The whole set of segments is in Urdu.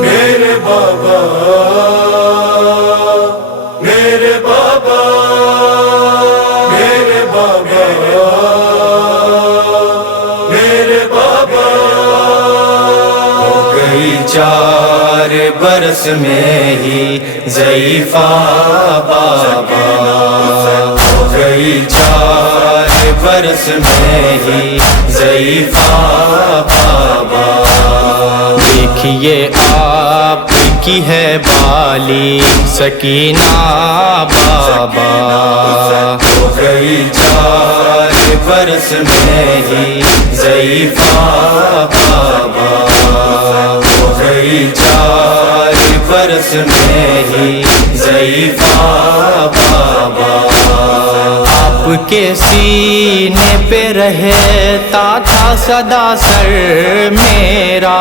میرے بابا میرے بابا میرے بابا میرے بابا ہو گئی 4 برس میں ہی ضعیفہ بابا، ہو گئی 4 برس میں ہی ضعیفہ بابا۔ دیکھیے آپ کی ہے بالی سکینہ بابا، ہو گئی 4 برس میں ہی ضعیفہ بابا، ہو گئی 4 برس میں ہی ضعیفہ بابا۔ آپ کے سینے پہ رہتا تھا صدا سر میرا،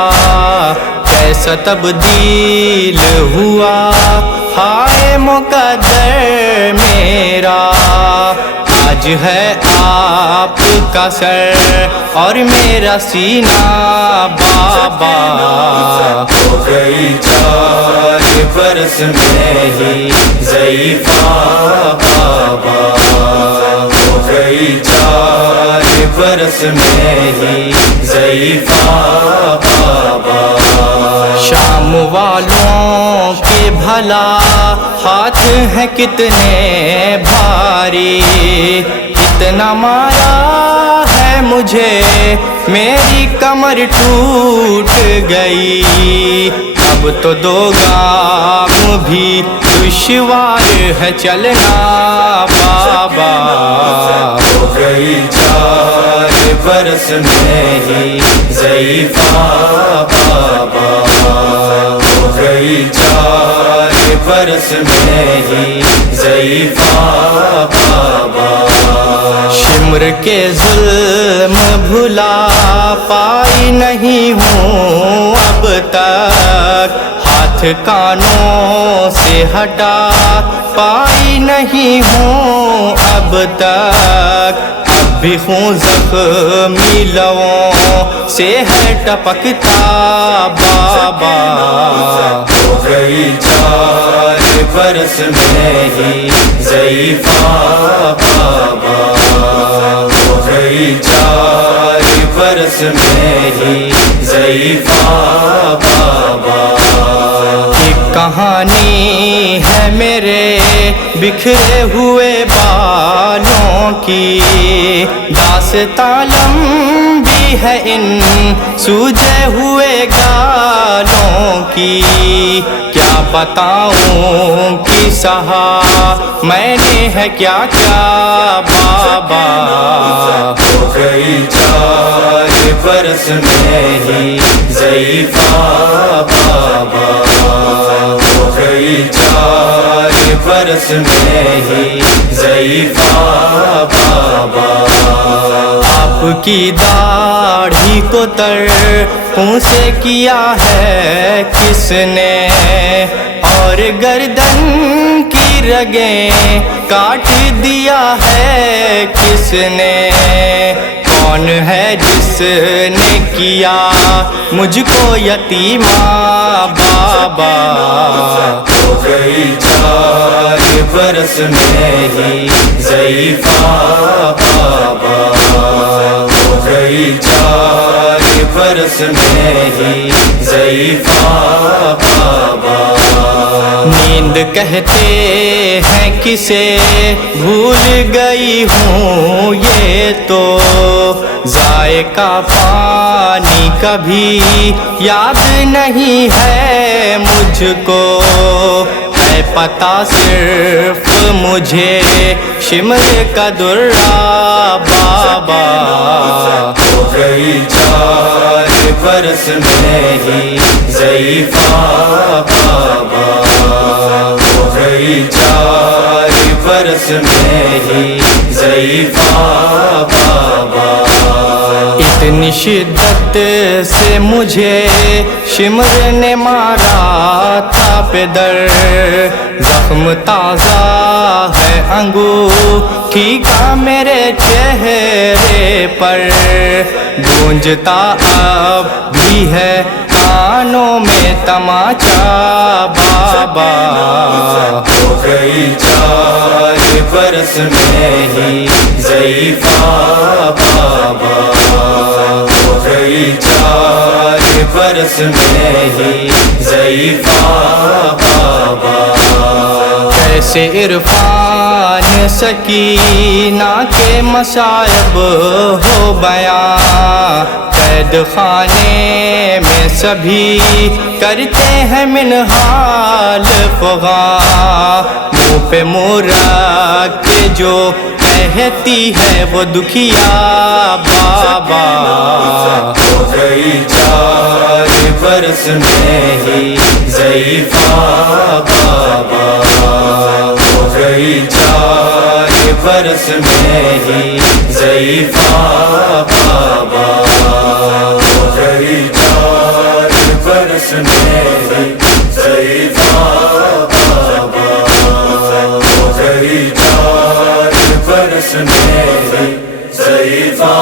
کیسا تبدیل ہوا ہائے مقدر میرا۔ آج ہے آپ کا سر اور میرا سینہ بابا، ہو گئی 4 برس میں ہی ضعیفہ بابا، ہو گئی 4 برس میں ہی ضعیفہ بابا۔ شام والوں کے بھلا ہاتھ ہیں کتنے بھاری، اتنا مارا ہے مجھے میری کمر ٹوٹ گئی، اب تو 2 گام بھی دشوار ہے چلنا بابا، ہو گئی 4 برس میں ہی ضعیفہ بابا، ہو گئی 4 برس میں ہی ضعیفہ بابا۔ شمر کے ظلم بھلا پائی نہیں ہوں اب تک، ہاتھ کانوں سے ہٹا پائی نہیں ہوں اب تک، اب بھی خون زخمی لبوں سے ہے ٹپکتا بابا، ہو گئی 4 برس میں ہی ضعیفہ بابا، ہو گئی 4 برس میں ہی ضعیفہ بابا۔ ایک کہانی ہے میرے بکھرے ہوئے بالوں کی، داستان لمبی ہے ان سوجے ہوئے گالوں کی، کیا بتاؤں کہ سہا میں نے ہے کیا کیا بابا، ہو گئی 4 برس میں ہی ضعیفہ بابا، ہو گئی 4 برس میں ہی ضعیفہ بابا۔ آپ کی داڑھی کو ترکوں سے کیا ہے کس نے، اور گردن کی رگیں کاٹ دیا ہے کس نے، کون ہے جس نے کیا مجھ کو یتیمہ بابا، ہو گئی 4 برس میں ہی ضعیفہ بابا، ہو گئی 4 برس میں ہی ضعیفہ بابا۔ نیند کہتے ہیں کسے بھول گئی ہوں یہ تو، ذائقہ پانی کبھی یاد نہیں ہے مجھ کو، ہے پتہ صرف مجھے شمر کا درہ بابا، ہو گئی 4 برس میں ہی ضعیفہ بابا، ہو گئی 4 برس میں ہی ضعیفہ بابا۔ اتنی شدت سے مجھے شمر نے مارا تھا پدر، زخم تازہ ہے انگوٹھی کا میرے چہرے پر، گونجتا اب بھی ہے کانوں میں تماچا بابا، ہو گئی 4 برس میں ہی ضعیفہ بابا، ہو گئی 4 برس میں ہی ضعیفہ بابا۔ کیسے عرفان سکینہ کے مصائب ہو بیاں، قید خانے میں سبھی کرتے ہیں منحال فغاں، منہ پہ منہ رکھ کے جو کہتی ہے وہ دکھیا بابا، ہو گئی 4 برس میں ہی ضعیفہ بابا، ہو گئی 4 برس میں ہی ضعیفہ بابا، ہو گئی 4 برس میں ہی ضعیفہ بابا، ہو گئی 4 برس میں ہی ضعیفہ